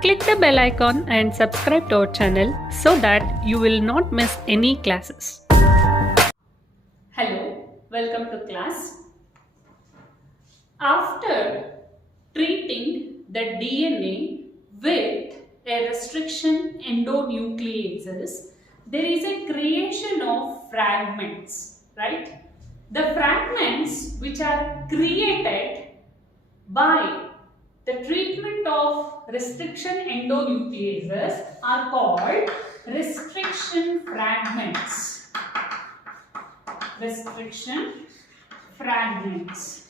Click the bell icon and subscribe to our channel so that you will not miss any classes. Hello, welcome to class. After treating the DNA with a restriction endonucleases, there is a creation of fragments, right? The fragments which are created by the treatment of restriction endonucleases are called restriction fragments. Restriction fragments.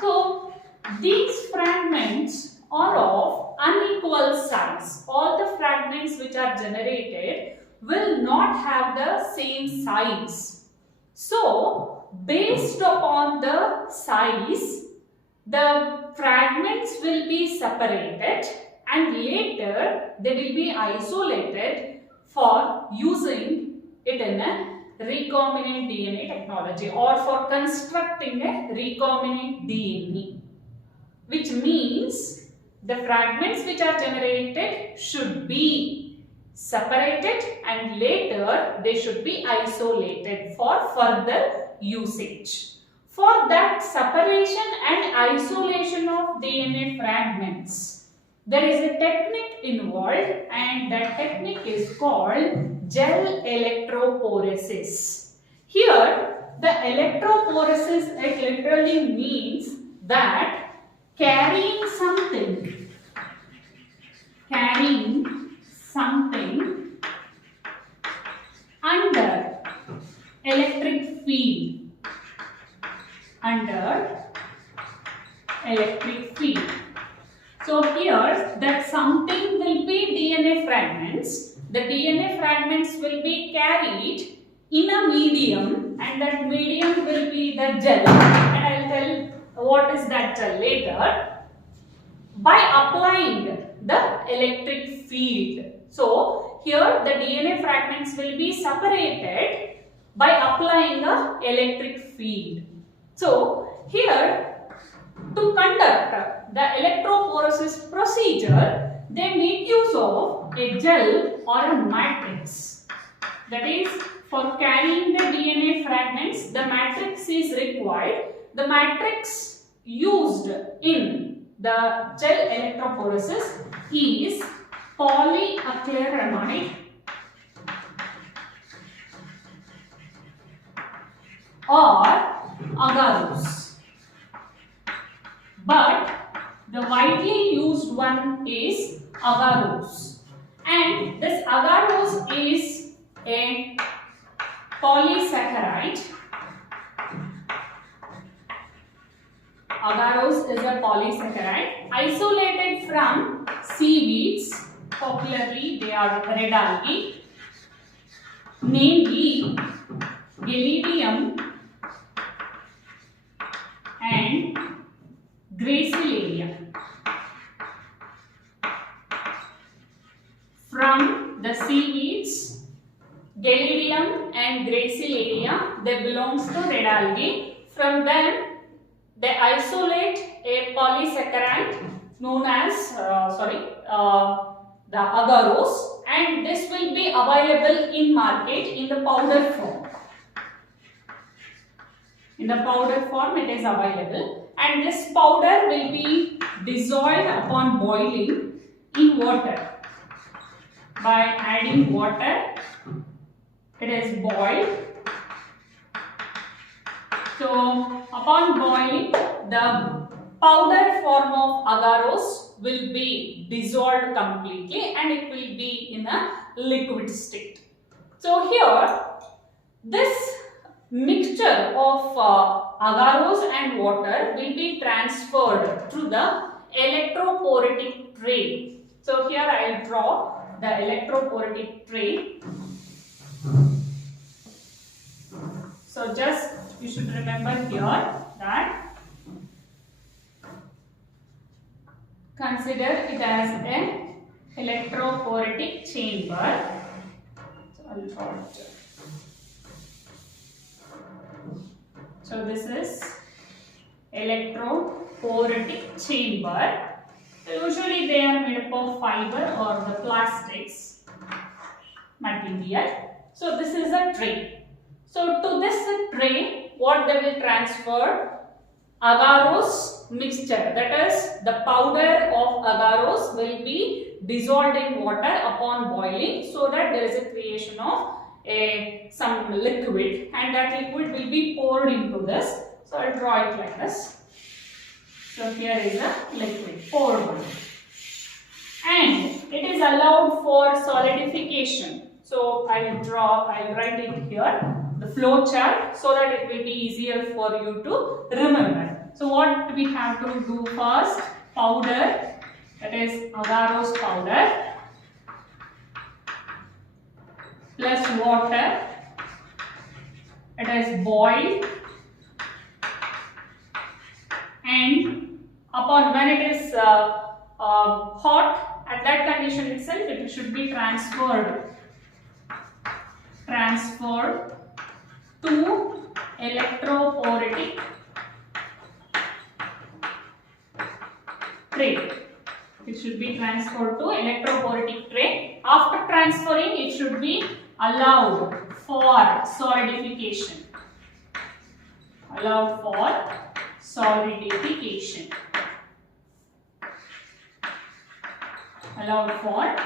So, these fragments are of unequal size. All the fragments which are generated will not have the same size. So, based upon the size, the fragments will be separated and later they will be isolated for using it in a recombinant DNA technology or for constructing a recombinant DNA, which means the fragments which are generated should be separated and later they should be isolated for further usage. For that separation and isolation of DNA fragments, there is a technique involved and that technique is called gel electrophoresis. Here, the electrophoresis, it literally means that carrying something under electric field. So here that something will be DNA fragments. The DNA fragments will be carried in a medium and that medium will be the gel, and I will tell what is that gel later, by applying the electric field. So here the DNA fragments will be separated by applying a electric field. So here, to conduct the electroporosis procedure, they make use of a gel or a matrix. That is, for carrying the DNA fragments, the matrix is required. The matrix used in the gel electroporosis is polyacrylamide or agarose, but the widely used one is agarose, and this agarose is a polysaccharide. Agarose is a polysaccharide isolated from seaweeds, popularly they are red algae, namely Acidium and Gracilaria. From the seaweeds, Acidium and Gracilaria, they belongs to red algae. From them, they isolate a polysaccharide known as the agarose, and this will be available in market in the powder form. In the powder form it is available, and this powder will be dissolved upon boiling in water. By adding water, it is boiled. So upon boiling, the powder form of agarose will be dissolved completely and it will be in a liquid state. So here, this mixture of agarose and water will be transferred through the electrophoretic tray. So here I will draw the electrophoretic tray. So just you should remember here that consider it as an electrophoretic chamber. So I will draw it. So this is electrophoretic chamber. So usually they are made type of fiber or the plastics material. So this is a tray. So to this tray, what they will transfer? Agarose mixture, that is the powder of agarose will be dissolved in water upon boiling, so that there is a creation of some liquid, and that liquid will be poured into this. So I will draw it like this. So here is a liquid poured one, and it is allowed for solidification. So I will write it here, the flow chart, so that it will be easier for you to remember. So what we have to do first? Powder, that is agarose powder, plus water, it is boiled, and upon when it is hot, at that condition itself it should be transferred to electrophoretic tray. It should be transferred to electrophoretic tray. After transferring, it should be allowed for solidification. Allowed for solidification. Allowed for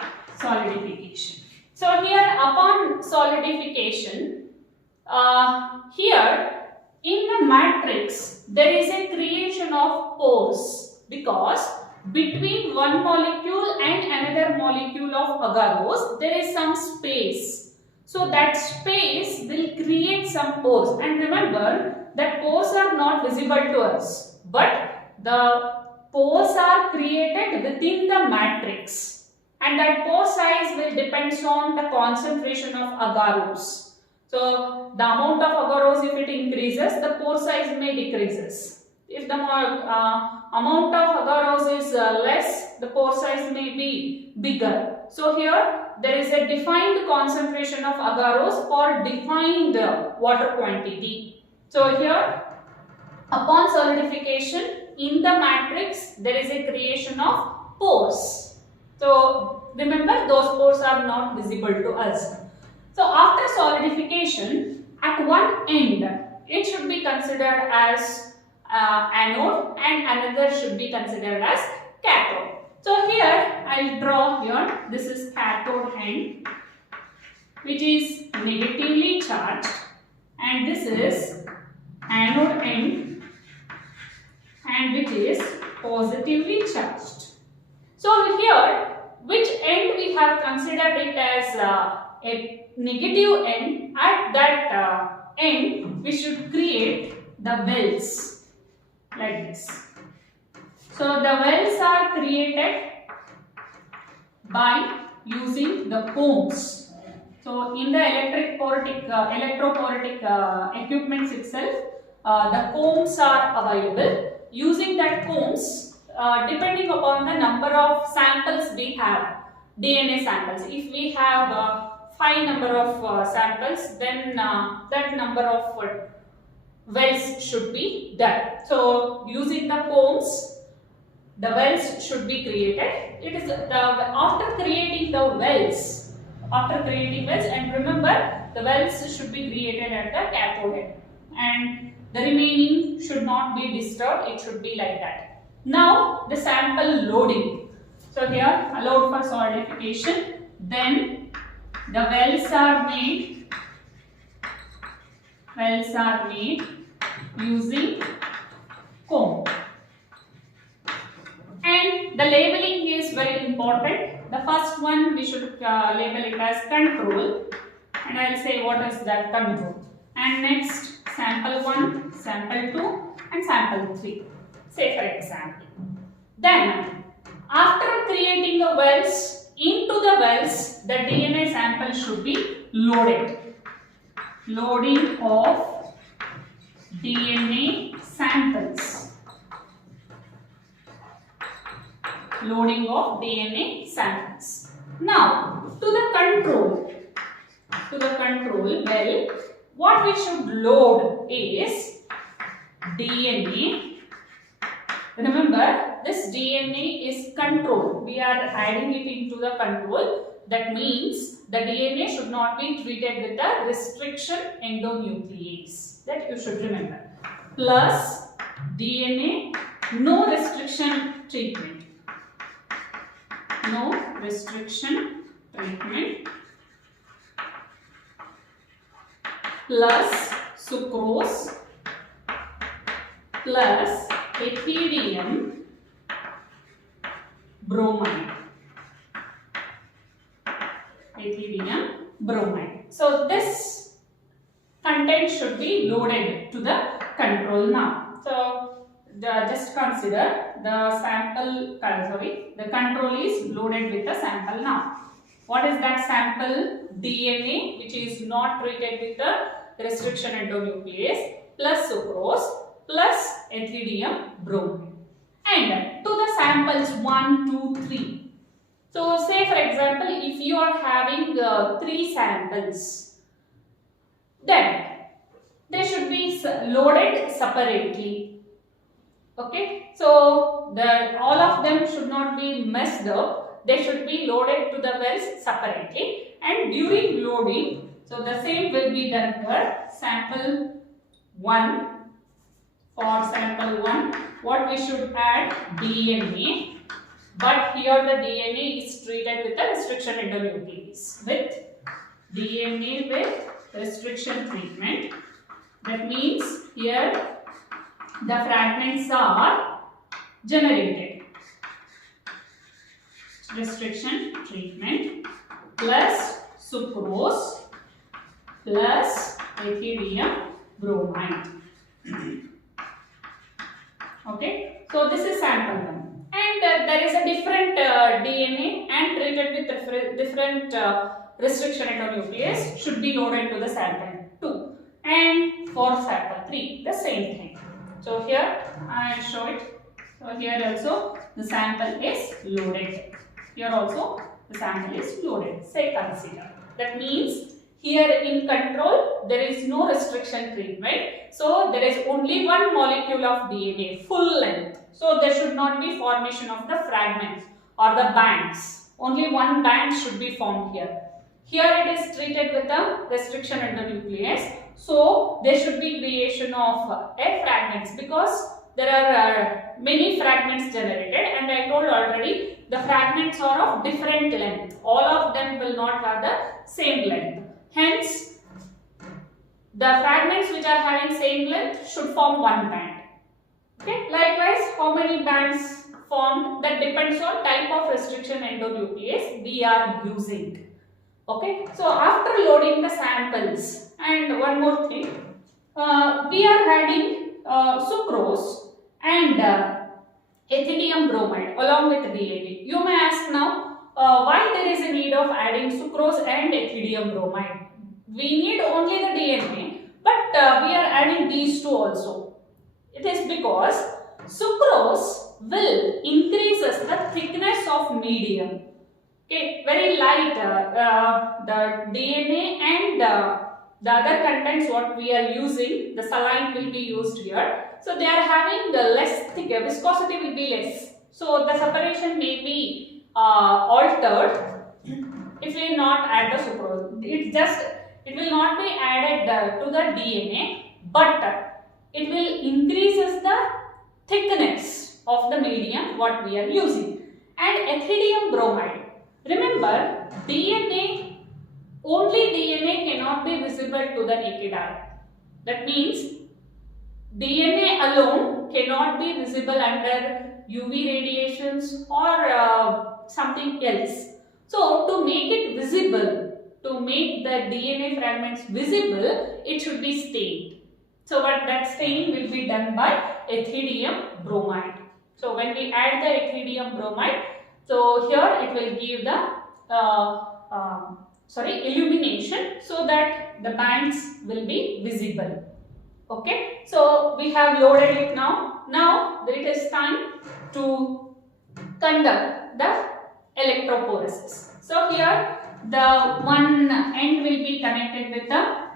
solidification. So here upon solidification, here in the matrix there is a creation of pores, because between one molecule and another molecule of agarose there is some space. So that space will create some pores, and remember that pores are not visible to us, but the pores are created within the matrix, and that pore size will depend on the concentration of agarose. So the amount of agarose, if it increases, the pore size may decreases. If the amount of agarose is less, the pore size may be bigger. So here there is a defined concentration of agarose for defined water quantity. So here upon solidification in the matrix there is a creation of pores. So remember, those pores are not visible to us. So after solidification, at one end it should be considered as anode and another should be considered as cathode. So here I will draw here, this is cathode end which is negatively charged, and this is anode end and which is positively charged. So here, which end we have considered it as a negative end? At that end we should create the wells like this. So the wells are created by using the combs. So in the electrophoretic equipments itself, the combs are available. Using that combs, depending upon the number of samples we have, DNA samples. If we have 5 number of samples, then that number of wells should be done. So using the combs, the wells should be created. It is after creating wells, and remember the wells should be created at the cathode end, and the remaining should not be disturbed. It should be like that. Now the sample loading. So here allowed for solidification. Then the wells are made using comb. And the labeling is very important. The first one we should label it as control, and I will say what is that control. And next sample 1, sample 2 and sample 3. Say for example. Then after creating the wells, into the wells the DNA sample should be loaded. Loading of DNA samples. Loading of DNA samples. Now to the control well, what we should load is DNA. Remember, this DNA is controlled. We are adding it into the control. That means the DNA should not be treated with the restriction endonuclease. That you should remember. Plus DNA, no restriction treatment. No restriction treatment. Plus sucrose plus Acidium bromide. Acidium bromide. So this content should be loaded to the control now. So just consider the sample, the control is loaded with the sample now. What is that sample? DNA, which is not treated with the restriction endonuclease, plus sucrose plus Acidium bromide. And to the samples 1, 2, 3. So say for example, if you are having 3 samples, then they should be loaded separately. Okay, so all of them should not be messed up. They should be loaded to the wells separately, and during loading, so the same will be done for sample 1. For sample 1, what we should add? DNA, but here the DNA is treated with the restriction endonuclease. With DNA with restriction treatment, that means here the fragments are generated. Restriction treatment plus sucrose plus Acidium bromide. Okay, so this is sample 1, and there is a different DNA and treated with different restriction endonuclease should be loaded to the sample 2, and for sample 3 the same thing. So here I will show it. So here also the sample is loaded. Here also the sample is loaded. Say consider. That means here in control there is no restriction treatment. So there is only one molecule of DNA, full length. So there should not be formation of the fragments or the bands. Only one band should be formed here. Here it is treated with the restriction endonuclease. So there should be creation of fragments, because there are many fragments generated, and I told already the fragments are of different length. All of them will not have the same length. Hence, the fragments which are having same length should form one band. Okay. Likewise, how many bands formed, that depends on type of restriction endonuclease we are using. Okay. So after loading the samples, and one more thing, we are adding sucrose and Acidium bromide along with DNA. You may ask now, why there is a need of adding sucrose and Acidium bromide? We need only the DNA, but we are adding these two also. It is because sucrose will increases the thickness of medium. Okay, very light the DNA and the other contents what we are using, the saline will be used here. So they are having the less thick, viscosity will be less. So the separation may be altered if we not add the sucrose. It will not be added to the DNA, but it will increases the thickness of the medium what we are using. And Acidium bromide. Remember, only DNA cannot be visible to the naked eye. That means DNA alone cannot be visible under UV radiations or something else. So to make it visible, to make the DNA fragments visible, it should be stained. So that staining will be done by Acidium bromide. So when we add the Acidium bromide, so here it will give the illumination, so that the bands will be visible. Okay, so we have loaded it now. Now it is time to conduct the electrophoresis. So here the one end will be connected with the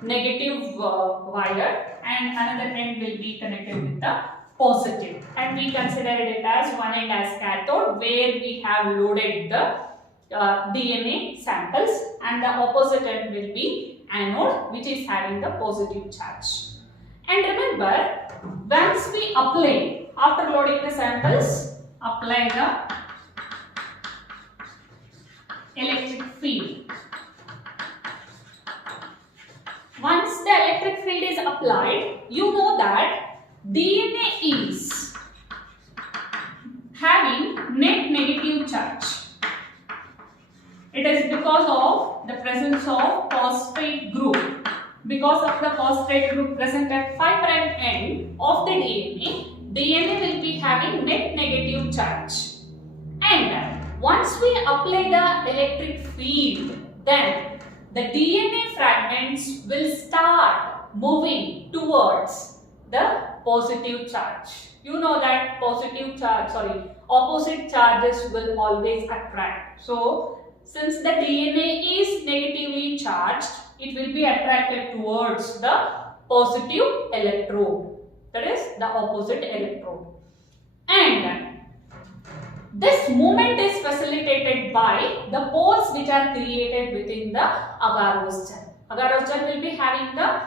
negative wire, and another end will be connected with the positive, and we consider it as one end as cathode, where we have loaded the DNA samples, and the opposite end will be anode, which is having the positive charge. And remember, once we apply, after loading the samples, apply the electric field. Once the electric field is applied, you know that DNA is having net negative charge. It is because of the presence of phosphate group. Because of the phosphate group present at 5' end of the DNA will be having net negative charge. And once we apply the electric field, then the DNA fragments will start moving towards the positive charge. You know that opposite charges will always attract. So, since the DNA is negatively charged, it will be attracted towards the positive electrode. That is the opposite electrode. And this movement is facilitated by the pores which are created within the agarose gel. Agarose gel will be having the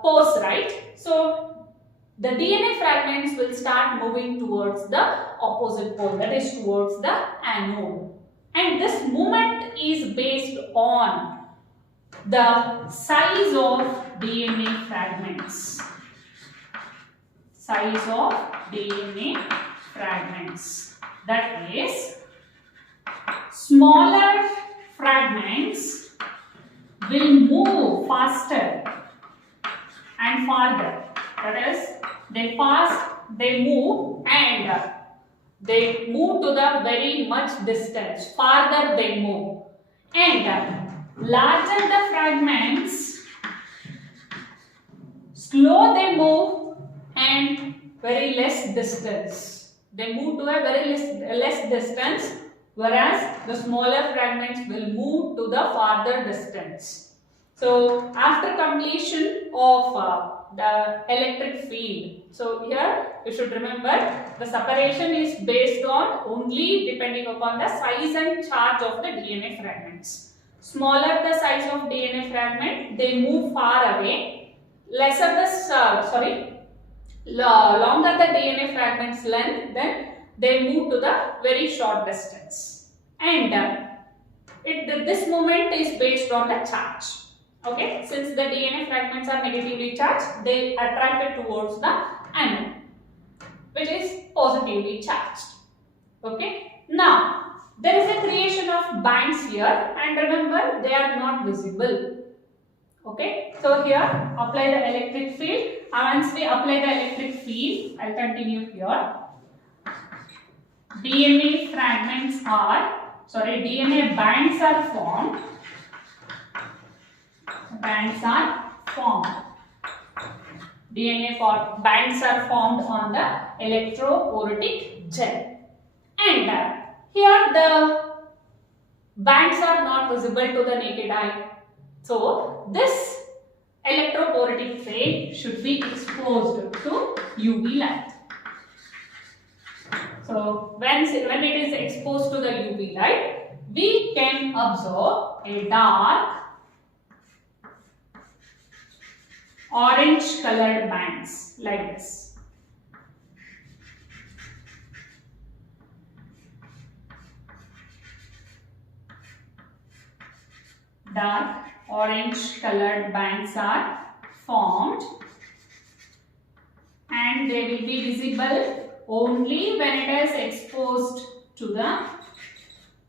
pores, right? So the DNA fragments will start moving towards the opposite pole, that is towards the anode. And this movement is based on the size of DNA fragments. Size of DNA fragments. That is, smaller fragments will move faster and farther. That is, they move and they move to the very much distance. Farther they move. And larger the fragments, slow they move and very less distance. They move to a very less distance, whereas the smaller fragments will move to the farther distance. So after completion of the electric field, so here you should remember the separation is based on only depending upon the size and charge of the DNA fragments. Smaller the size of DNA fragment, they move far away. Lesser the longer the DNA fragment's length, then they move to the very short distance. And this movement is based on the charge. Okay, since the DNA fragments are negatively charged, they attracted towards the anode, which is positively charged. Okay, now there is a creation of bands here, and remember they are not visible. Okay, so here apply the electric field. Once we apply the electric field, I'll continue here. DNA bands are formed. Bands are formed. Bands are formed on the electroporotic gel. And here the bands are not visible to the naked eye. So this electroporotic phase should be exposed to UV light. So when it is exposed to the UV light, we can observe a dark orange colored bands like this. Dark orange colored bands are formed, and they will be visible only when it is exposed to the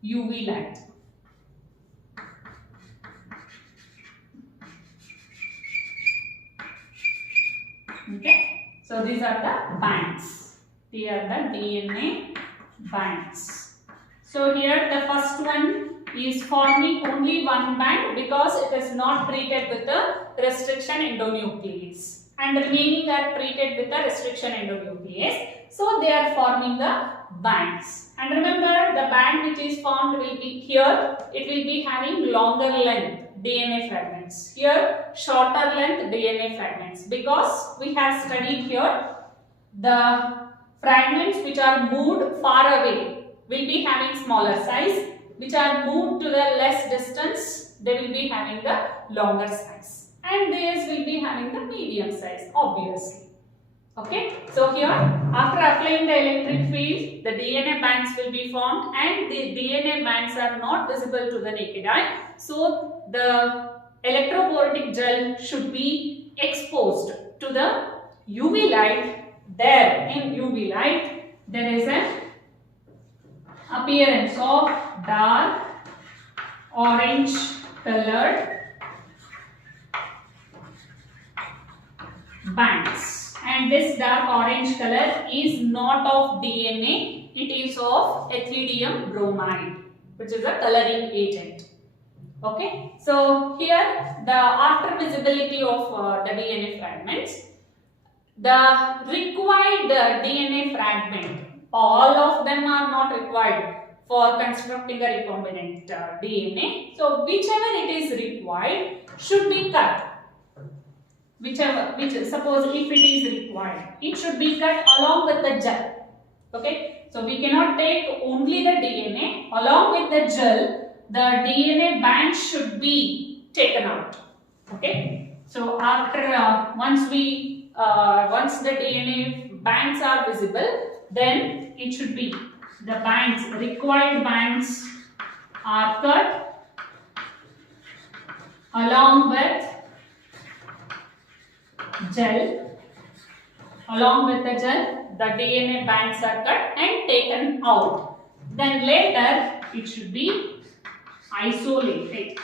UV light. Okay, so these are the bands. These are the DNA bands. So here the first one is forming only one band because it is not treated with the restriction endonuclease, and the remaining are treated with the restriction endonuclease. So they are forming the bands. And remember, the band which is formed will be here, it will be having longer length DNA fragments. Here shorter length DNA fragments, because we have studied here the fragments which are moved far away will be having smaller size, which are moved to the less distance, they will be having the longer size, and these will be having the medium size, obviously. Okay, so here after applying the electric field, the DNA bands will be formed, and the DNA bands are not visible to the naked eye. So the electrophoretic gel should be exposed to the UV light. There in UV light, there is an appearance of dark orange colored bands, and this dark orange color is not of DNA, it is of Acidium bromide, which is a coloring agent. Okay, so here the after visibility of the DNA fragments, the required DNA fragment, all of them are not required for constructing a recombinant DNA. So whichever it is required should be cut. Suppose if it is required, it should be cut along with the gel. Okay, so we cannot take only the DNA, along with the gel, the DNA band should be taken out. Okay, so after once the DNA bands are visible, then it should be the bands, required bands are cut along with gel. Along with the gel, the DNA bands are cut and taken out. Then later it should be isolated.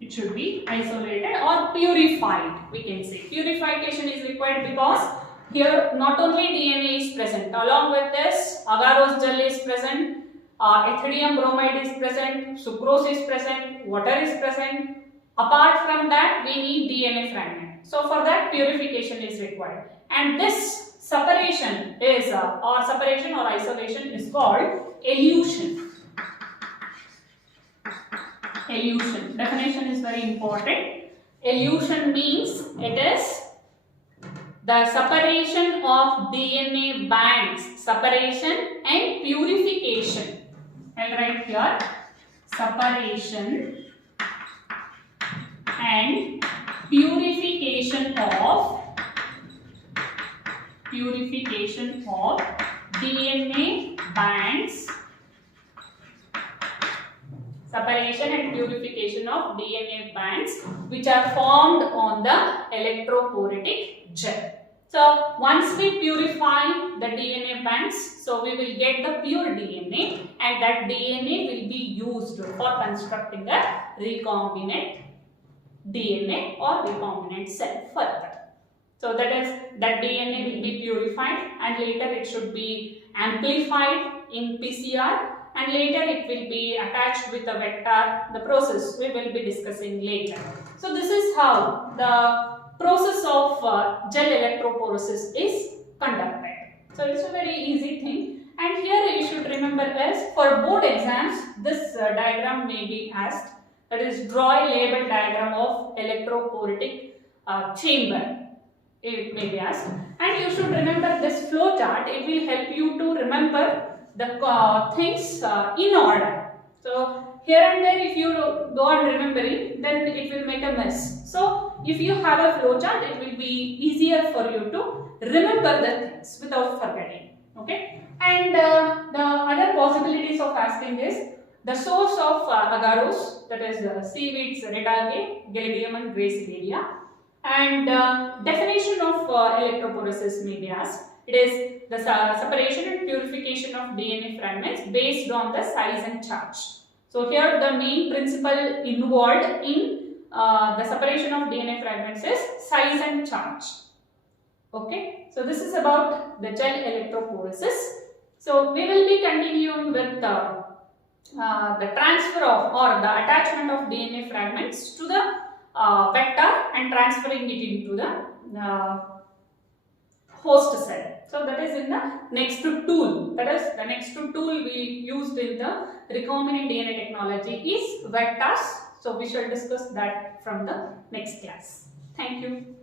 It should be isolated or purified, we can say. Purification is required because here not only DNA is present, along with this agarose gel is present, Acidium bromide is present, Sucrose is present, water is present. Apart from that, we need DNA fragment. So for that, purification is required. And this separation is separation or isolation is called elution. Elution. Definition is very important. Elution means it is the separation of DNA bands. Separation and purification. I'll write here. Separation and purification of DNA bands. Separation and purification of DNA bands which are formed on the electrophoretic gel. So once we purify the DNA bands, so we will get the pure DNA, and that DNA will be used for constructing a recombinant DNA or recombinant cell further. So that DNA will be purified, and later it should be amplified in PCR, and later it will be attached with a vector. The process we will be discussing later. So this is how the process of gel electroporosis is conducted. So it's a very easy thing, and here you should remember is for board exams this diagram may be asked. That is, draw a label diagram of electrophoretic chamber. It may be asked, and you should remember this flow chart. It will help you to remember the things in order. So here and there, if you go on remembering, then it will make a mess. So if you have a flow chart, it will be easier for you to remember the things without forgetting. Okay, and the other possibilities of asking is the source of agarose, that is seaweeds, red algae, Gelidium and Gracilaria, and definition of electroporosis may be asked. It is the separation and purification of DNA fragments based on the size and charge. So here the main principle involved in the separation of DNA fragments is size and charge. Okay, so this is about the gel electrophoresis. So we will be continuing with the transfer of or the attachment of DNA fragments to the vector and transferring it into the host cell. So that is in the next tool. That is the next tool we used in the recombinant DNA technology is vectors. So we shall discuss that from the next class. Thank you.